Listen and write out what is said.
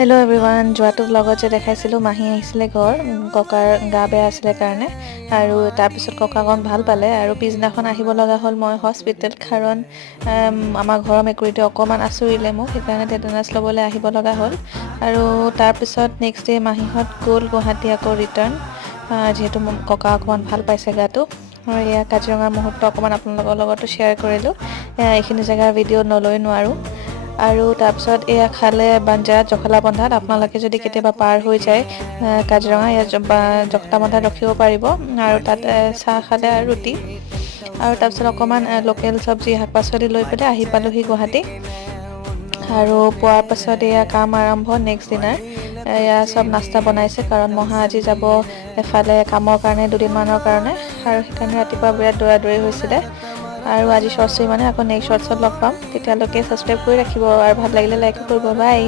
hello' everyone যোৱাটো ব্লগত যে দেখাইছিলোঁ মাহী আহিছিলে ঘৰ ককাৰ গা বেয়া আছিলে কাৰণে আৰু তাৰপিছত ককা অকণ ভাল পালে আৰু পিছদিনাখন আহিব লগা হ'ল মই হস্পিটেল কাৰণ আমাৰ ঘৰৰ মেকুৰীটোৱে অকণমান আঁচুৰিলে মোক সেইকাৰণে টেটানাছ ল'বলৈ আহিব লগা হ'ল আৰু তাৰপিছত নেক্সট ডে মাহীহঁত গ'ল গুৱাহাটী আকৌ ৰিটাৰ্ণ যিহেতু ককা অকণমান ভাল পাইছে গাটো আৰু এয়া কাজিৰঙাৰ মুহূৰ্ত অকণমান আপোনালোকৰ লগতো শ্বেয়াৰ কৰিলোঁ এইখিনি জেগাৰ ভিডিঅ' নলৈ নোৱাৰোঁ আৰু তাৰপিছত এয়া খালে বাঞ্জাৰত জখলাবন্ধাত আপোনালোকে যদি কেতিয়াবা পাৰ হৈ যায় কাজিৰঙা ইয়াত জখলাবন্ধাত ৰখিব পাৰিব আৰু তাত চাহ খালে আৰু ৰুটি আৰু তাৰপিছত অকণমান লোকেল চব্জি শাক পাচলি লৈ পেলাই আহি পালোঁহি গুৱাহাটী আৰু পোৱাৰ পাছত এয়া কাম আৰম্ভ নেক্সট দিনাৰ এয়া চব নাস্তা বনাইছে কাৰণ মহা আজি যাব এফালে কামৰ কাৰণে দুদিনমানৰ কাৰণে আৰু সেইকাৰণে ৰাতিপুৱা বিৰাট দৌৰা-দৌৰি হৈছিলে আৰু আজি শ্বৰ্টছ মানে আকৌ নেক্সট শ্বৰ্টছত লগ পাম তেতিয়ালৈকে ছাবস্ক্ৰাইব কৰি ৰাখিব আৰু ভাল লাগিলে লাইক কৰিব বাই